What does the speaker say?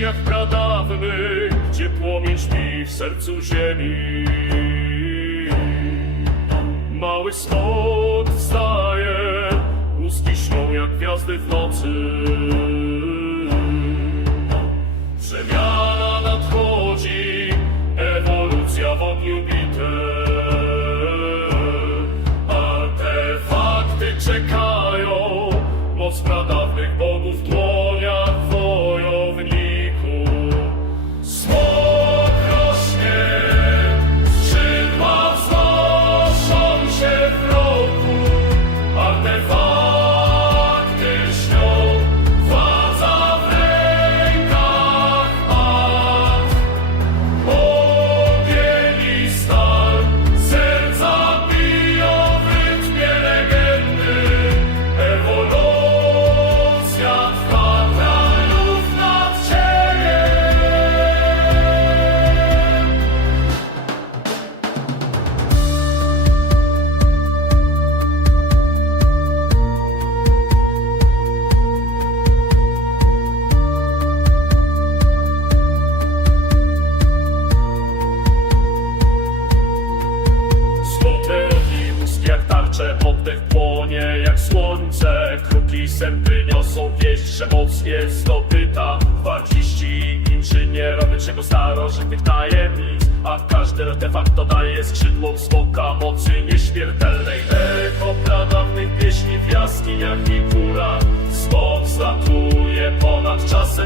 Jak pradawny, gdzie płomień śpi w sercu ziemi. Mały stąd wstaje, łuski jak gwiazdy w nocy. Przemiana nadchodzi, ewolucja w ogniu bite. fakty czekają, moc pradawna. Słońce. Kruki sępy niosą wieść, że moc jest zdobyta. Gwardziści, inżynierowie, czego starożytnych tajemnic. A każdy artefakt dodaje skrzydłom smoka mocy nieśmiertelnej. Echo pradawnych pieśni w jaskiniach i górach. Smok zlatuje ponad czasem,